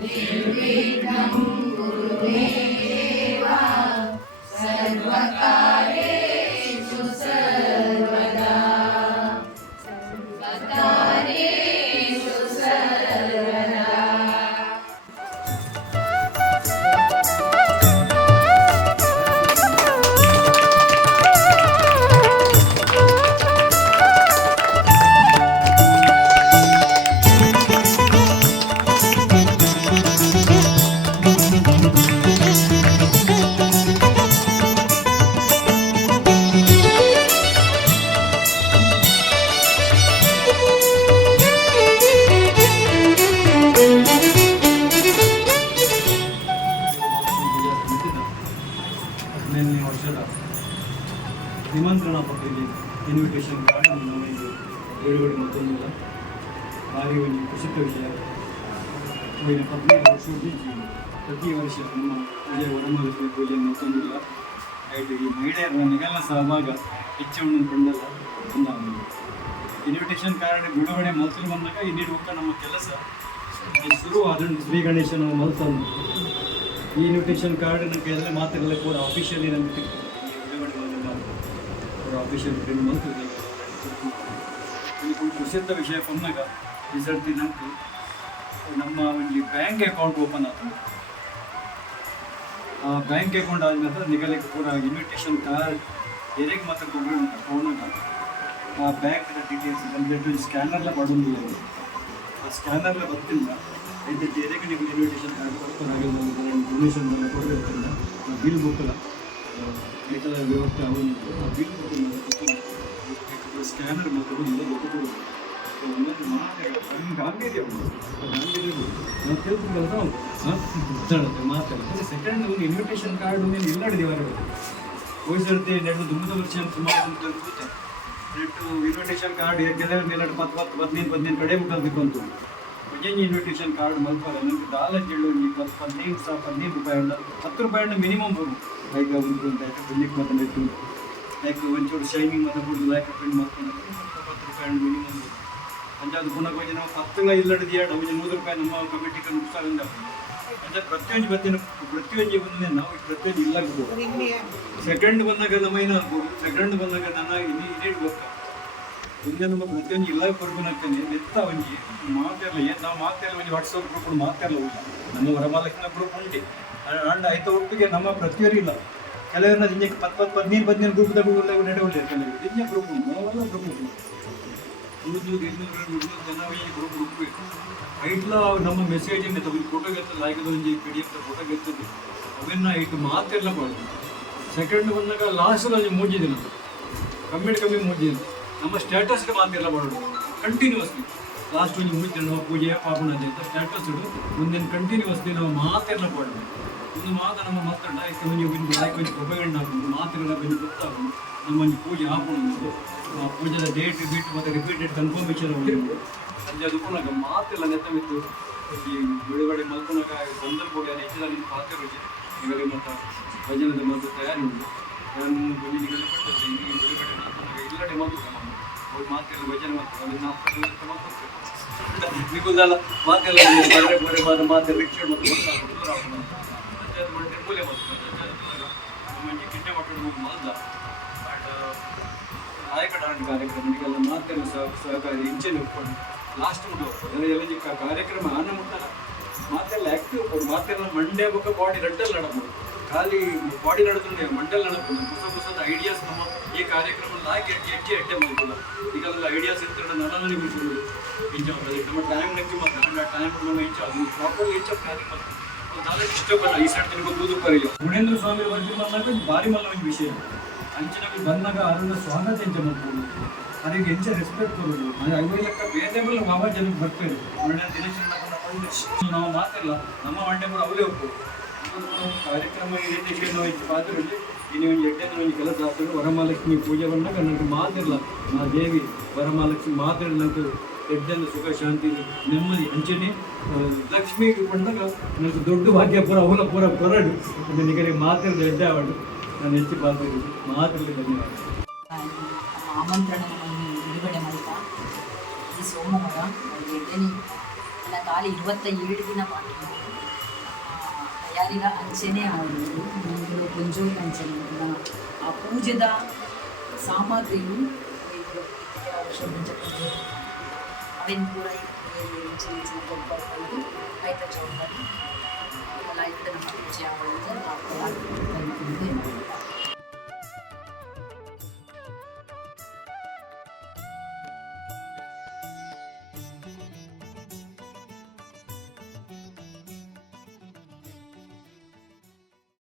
निर्विघ्नं कुरु मे देव सर्वकार्येषु सर्वदा सर्वकार्येषु सर्वदा. ವರ್ಷದ ನಿಮಂತ್ರಣ ಪತ್ರಿಕೆ ಇನ್ವಿಟೇಷನ್ ಕಾರ್ಡ್ ನಮಗೆ ಏಳುಗಡೆ ಮತ್ತೊಂದಿಲ್ಲ ಭಾರಿ ಒಂದು ಖುಷಿತ ವಿಷಯ. 15 ವರ್ಷ ಪ್ರತಿ ವರ್ಷ ನಮ್ಮ ಪೂಜೆ ವರಮಹಾಲಕ್ಷ್ಮಿ ಪೂಜೆ ಮತ್ತೊಂದಿಲ್ಲ ಆಯಿತು. ಈ ಮಹಿಳೆಯರ ನಿಗಲ ಸಹಭಾಗ ಹೆಚ್ಚು ಕೊಂಡಲ್ಲ ಒಂದು ಇನ್ವಿಟೇಷನ್ ಕಾರ್ಡ್ ಬಿಡುಗಡೆ ಮಲ್ಸಲು ಬಂದಾಗ ಇನ್ನಿಡುವ ನಮ್ಮ ಕೆಲಸ ಶುರು ಅದನ್ನು ಶ್ರೀ ಗಣೇಶನ ಮಲ್ಸನ್ನು ಈ ಇನ್ವಿಟೇಷನ್ ಕಾರ್ಡ್ ನನಗೆ ಎಲ್ಲ ಮಾತಾಡಲ್ಲ ಕೂಡ ಆಫೀಷಿಯಲಿ ನಮಗೆ ಆಫೀಷಿಯಲ್ ಪ್ರಿಂಟ್ ಮಾಡ್ತದೆ. ಪ್ರಸಿದ್ಧ ವಿಷಯ ಬಂದಾಗ ಈ ಸರ್ತಿ ನಮಗೆ ನಮ್ಮ ಒಂದು ಬ್ಯಾಂಕ್ ಅಕೌಂಟ್ ಓಪನ್ ಆಗ್ತದೆ. ಆ ಬ್ಯಾಂಕ್ ಅಕೌಂಟ್ ಆದಮೇಲೆ ನಿಗಲಿಕ್ಕೆ ಕೂಡ ಇನ್ವಿಟೇಷನ್ ಕಾರ್ಡ್ ಎರೆಗೆ ಮಾತ್ರ ತೊಗೊಂಡಾಗ ಆ ಬ್ಯಾಂಕ್ನ ಡೀಟೇಲ್ಸ್ ಬಂದ್ಬಿಟ್ಟು ಸ್ಕ್ಯಾನರ್ಲ ಮಾಡೋದಿಲ್ಲ. ಆ ಸ್ಕ್ಯಾನರ್ಲ ಬರ್ತಿಲ್ಲ ಇದಕ್ಕೆ ಎರೆಗೆ ನಿಮಗೆ ಇನ್ವಿಟೇಷನ್ ಕಾರ್ಡ್ ಕೊಡ್ತಾರಾಗಿಲ್ಲ ಡೊನೇಷನ್ ಕೊಡಬೇಕಲ್ಲ ಬಿಲ್ ಬುಕ್ಕಲ್ಲ ರೈತರ ವ್ಯವಸ್ಥೆ ಅವನು ಆ ಬಿಲ್ ಬುಕ್ ಸ್ಕ್ಯಾನರ್ ಮಾತಾಡೋದಿಲ್ಲ ಗೊತ್ತಿಲ್ಲ ಗಾಂಧೀಜಿ ಅವರು ನಾವು ತಿಳ್ಕೊಂಡಲ್ಲ ಮಾತಾಡ್ತಾರೆ. ಸೆಕೆಂಡ್ ಒಂದು ಇನ್ವಿಟೇಷನ್ ಕಾರ್ಡ್ ನೀನು ಇಲ್ಲಾಡಿದೇವಾರ ಹೋಯ್ಸರ್ತಿ ನೆಟ್ಟು ದುಮ್ಮದ ವರ್ಷ ಸುಮಾರು ಅಂತ ಗೊತ್ತೆ ನೆಟ್ಟು ಇನ್ವಿಟೇಷನ್ ಕಾರ್ಡ್ ಕೆಲವರು ನೆರಡು 10-15 ಕಡೆ ಮುಟ್ಟಬೇಕು ಅಂತ ಮುಂಜಾನೆ ಇನ್ವಿಟೇಷನ್ ಕಾರ್ಡ್ ಮಲ್ಪಲ್ಲ ನನಗೆ ದಾಲಜ್ಜೆಳ್ಳು 15 ರೂಪಾಯಿ ಉಂಟು 10 ರೂಪಾಯಿ ಉಂಟು ಮಿನಿಮಮ್ ಬರು ಲೈಕ್ ಒಂದು ಬಿಲ್ಲಿಗೆ ಮತ್ತೆ ನೆಟ್ಟು ಲೈಕ್ ಒಂಚೂರು ಶೈನಿಂಗ್ ಮತ್ತೆ ಕೊಡೋದು ಲೈಕ್ ಪ್ರಿಂಟ್ ಮಾಡ್ಕೊಂಡು 10 ರೂಪಾಯಿ ಉಂಟು ಮಿನಿಮಮ್ ಅಂಜಾದು ಪುನಃ ಹೋಗಿ ನಾವು 10 ಇಲ್ಲಡಿದೆಯಾ ನಾವು 100 ರೂಪಾಯಿ ನಮ್ಮ ಕಮಿಟಿಗೆ ಮುಗಿಸ್ತಾರಿಂದ ಅಂದರೆ ಪ್ರತಿಯೊಂದು ಬಂದಿದೆ ನಾವು ಪ್ರತಿಯೊಂದು ಇಲ್ಲ ಸೆಕೆಂಡ್ ಬಂದಾಗ ನಮ್ಮ ಏನಾಗ್ಬೋದು ಸೆಕೆಂಡ್ ಬಂದಾಗ ನನ್ನ ಇದೇ ಗೊತ್ತ ಮುಂದೆ ನಮ್ಮ ಪ್ರತಿಯೊಂದು ಇಲ್ಲ ಕೊಡ್ಬೇಕಾಗ್ತೇನೆ ಎತ್ತ ಒಂಜಿ ಮಾತೆಲ್ಲ ಏನು ನಾವು ಮಾತೆಲ್ಲ ಒಂದು ವಾಟ್ಸಪ್ ಗ್ರೂಪ್ ಮಾತೆಲ್ಲ ಇಲ್ಲ ನಮ್ಮ ವರಮಹಾಲಕ್ಷ್ಮಿ ಗ್ರೂಪ್ ಉಂಟು ಅಂಡ್ ಆಯ್ತು ಒಟ್ಟಿಗೆ ನಮ್ಮ ಪ್ರತಿಯೊಬ್ಬರು ಇಲ್ಲ ಕೆಲವರನ್ನ ಹಿಂಗೆ 10-15 ಗ್ರೂಪ್ ತಗೊಂಡು ನಡೆಯುತ್ತೆ ಕೆಲವರು ಹಿಂಗೆ ಗ್ರೂಪ್ ಉಂಟು ನಾವೆಲ್ಲ ಗ್ರೂಪ್ ಉಂಟು 100-200 ಜನ ಈ ಗ್ರೂಪ್ ಐಟ್ಲ ನಮ್ಮ ಮೆಸೇಜನ್ನು ತಗೊಂಡು ಫೋಟೋ ಗೆತ್ತಲ್ಲ ಆಯ್ತದ ಒಂದು PDF ಫೋಟೋ ಗೆತ್ತದೆ ಅವನ್ನ ಐಟು ಮಾತೆಲ್ಲ ಮಾಡೋದು. ಸೆಕೆಂಡ್ ಬಂದಾಗ ಲಾಸ್ಟ್ ಅಲ್ಲಿ 3 ದಿನ ಕಮ್ಮಿ 3 ದಿನ ನಮ್ಮ ಸ್ಟೇಟಸ್ಗೆ ಮಾತೆಲ್ಲ ಮಾಡೋದು ಕಂಟಿನ್ಯೂಸ್ಲಿ ಲಾಸ್ಟ್ ಒಂದು 3 ದಿನ ನಾವು ಪೂಜೆ ಪಾಪಣ ಅಂತ ಸ್ಟೇಟಸ್ ಇಡು ಮುಂದಿನ ಕಂಟಿನ್ಯೂಸ್ಲಿ ನಾವು ಮಾತೆಲ್ಲ ಮಾಡೋದು. ಒಂದು ಮಾತು ನಮ್ಮ ಮಾತಾಡ ಆಯ್ತು ಒಂದು ಒಂದು ಪ್ರೊಪಗಂಡ ಹಾಕೊಂಡು ಮಾತುಗಳ ಬಂದು ಗೊತ್ತಾಗೋದು ನಮ್ಮ ಒಂದು ಪೂಜೆ ಹಾಕೊಂಡು ಆ ಪೂಜೆದ ಡೇಟ್ ಬಿಟ್ಟು ಮತ್ತು ರಿಪೀಟೆಡ್ ಕನ್ಫರ್ಮೇಷನ್ ಆಗಿರ್ಬೋದು ಸಂಜೆ ಅದು ಪುನಃ ಮಾತೆಲ್ಲ ನೆತ್ತವಿತ್ತು ಈ ಬಿಡುಗಡೆ ಮಲ್ಪನಾಗ ಸಂದರ್ಭ ಹೆಚ್ಚಿನ ನಿಮ್ಮ ಪಾತ್ರ ರುಚಿ ಇವಾಗ ಮತ್ತು ಭಜನದ ಮತ್ತು ತಯಾರಿ ಉಂಟು ನಾನು ಬಂದಿದ್ದೀಗೆಲ್ಲ ಕೊಟ್ಟದ್ದು ಈ ಬಿಡುಗಡೆ ಮಲ್ಪನಾಗ ಇಲ್ಲಡೆ ಮಾತು ಅವ್ರು ಮಾತೆಲ್ಲ ಭಜನೆ ಮಾಡ್ತಾರೆ ಅದನ್ನು ಮಾತಾಡ್ತಿಲ್ಲ ಮಾತೆಲ್ಲ ಬರೆ ಮಾತೆಲ್ಲ ರಿಕ್ಷೆ ಮತ್ತು ಮೂಲೆ ಮತ್ತು ನಮ್ಮ ಕಿಟ್ಟೆ ಮಕ್ಕಳು ಮಾಲ್ದ ಬಟ್ ನಾಯಕಡ ಕಾರ್ಯಕ್ರಮಗಳಿಗೆಲ್ಲ ಮಾತೆಲ್ಲ ಸಹಕಾರಿ ಇಂಚೆನೆ ಒಪ್ಕೊಂಡು ಲಾಸ್ಟ್ ಮುಟ್ಟು ಎಲ್ಲ ಕಾರ್ಯಕ್ರಮ ಆನೆ ಮುಟ್ಟಲ್ಲ ಮಾತೆಲ್ಲ ಆ್ಯಕ್ಟಿವ್ ಮಾತೆಲ್ಲ ಮಂಡ್ಯ ಬೊಕ್ಕ ಬಾಡಿ ರೆಡ್ಡಲ್ಲಿ ನಡಬೋದು ಖಾಲಿ ಬಾಡಿ ನಡೆದ್ರೆ ಮಂಡಲ್ ನಡಬೋದು ಹೊಸದ ಐಡಿಯಾಸ್ ನಮ್ಮ ಈ ಕಾರ್ಯಕ್ರಮದಲ್ಲಿ ಹಾಕಿ ಎಟ್ಟೆ ಮಾಡ್ಬೋದು ಈಗೆಲ್ಲ ಐಡಿಯಾಸ್ ಇರ್ತಾರೆ ನನಗೆ ಬಿಡ್ಬೋದು ಇಂಚ ನಮ್ಮ ಟೈಮ್ ನೆಕ್ಕಿ ಮಾತಾಡ ಟೈಮ್ ನಮ್ಮ ಇಂಚ ಅದು ಪ್ರಾಪರ್ಲಿ ಇಂಚ ಪ್ಲಾನಿಂಗ್ ಮಾಡ್ತೀವಿ ಇಷ್ಟಪಡ ಈ ಸೈಡ್ ತಿನ್ಕೊಂಡು ದೂದು ಕರೆಯೋ ಗುಣೇಂದ್ರ ಸ್ವಾಮಿ ಬಗ್ಗೆ ಬಂದಾಗ ಭಾರಿ ಮಲ್ಲ ಒಂದು ವಿಷಯ ಅಂಚಿನಾಗ ಬಂದಾಗ ಅದನ್ನ ಸ್ವಾಗತ ಎಂಚ ಮಾಡ್ಬೋದು ಅದಕ್ಕೆ ಎಂಚ ರೆಸ್ಪೆಕ್ಟ್ ಕೊಡೋದು ಅಂದರೆ ಐವೈ ಲೆಕ್ಕ ಬೇರೆ ಮೇಲೆ ಯಾವ ಜನಕ್ಕೆ ಬರ್ತಾರೆ ಒಳ್ಳೆ ದಿನಚರಣ ನಾವು ಮಾತಿಲ್ಲ ನಮ್ಮ ಮಂಡ್ಯಪುರ ಅವಲೇ ಹೋಗ್ಬೋದು ಕಾರ್ಯಕ್ರಮ ಈ ರೀತಿ ಪಾತ್ರದಲ್ಲಿ ಇನ್ನು ಒಂದು ಎಡ್ಡೆಂದ್ರೆ ಒಂದು ಕೆಲಸ ಆಗ್ತದೆ ವರಮಹಾಲಕ್ಷ್ಮಿ ಪೂಜೆ ಬಂದಾಗ ನನಗೆ ಮಾತಿಲ್ಲ ನಾ ದೇವಿ ವರಮಹಾಲಕ್ಷ್ಮಿ ಮಾತಾಡಿ ನನಗೆ ಎಡ್ಡೆಂದು ಸುಖ ಶಾಂತಿ ನೆಮ್ಮದಿ ಅಂಚನೆ ಲಕ್ಷ್ಮಿ ಬಂದಾಗ ನನಗೆ ದೊಡ್ಡ ಭಾಗ್ಯ ಪೂರ ಅವಲ ಪೂರ ಕೊರಡು ಅದು ನಿಗರಿಗೆ ಮಾತಾಡಿದ ಎಡ್ಡೆ ಅವಳು ನಾನು ಹೆಚ್ಚು ಪಾಲ್ಗೊಂಡು ಮಾತಾಡಲಿ ಧನ್ಯವಾದ. ಆಮಂತ್ರಣವನ್ನು ಬಿಡುಗಡೆ ಮಾಡಿದ ಈ ಸೋಮವಾರ ಎಡ್ಡೆನಿ ಎಲ್ಲ ಖಾಲಿ 27 ದಿನ ಬಾಕಿ ತಯಾರಿಗ ಅಂಚೆನೇ ಆಗೋದು ಕೊಂಚೋಗಿ ಅಂಚೆನೆ ಆ ಪೂಜೆದ ಸಾಮಗ್ರಿಯು ವರ್ಷ ಮುಂಚೆ ಅವೇನು ಪೂರ ಚಿನ್ನ ಚಿನ್ನ ಗೊಬ್ಬರ ತಂದು ರೈತ ಚೌಕಲ್ಲಿ ಎಲ್ಲ ಇಟ್ಟು ನಮ್ಮ ಪೂಜೆ ಆಗೋದು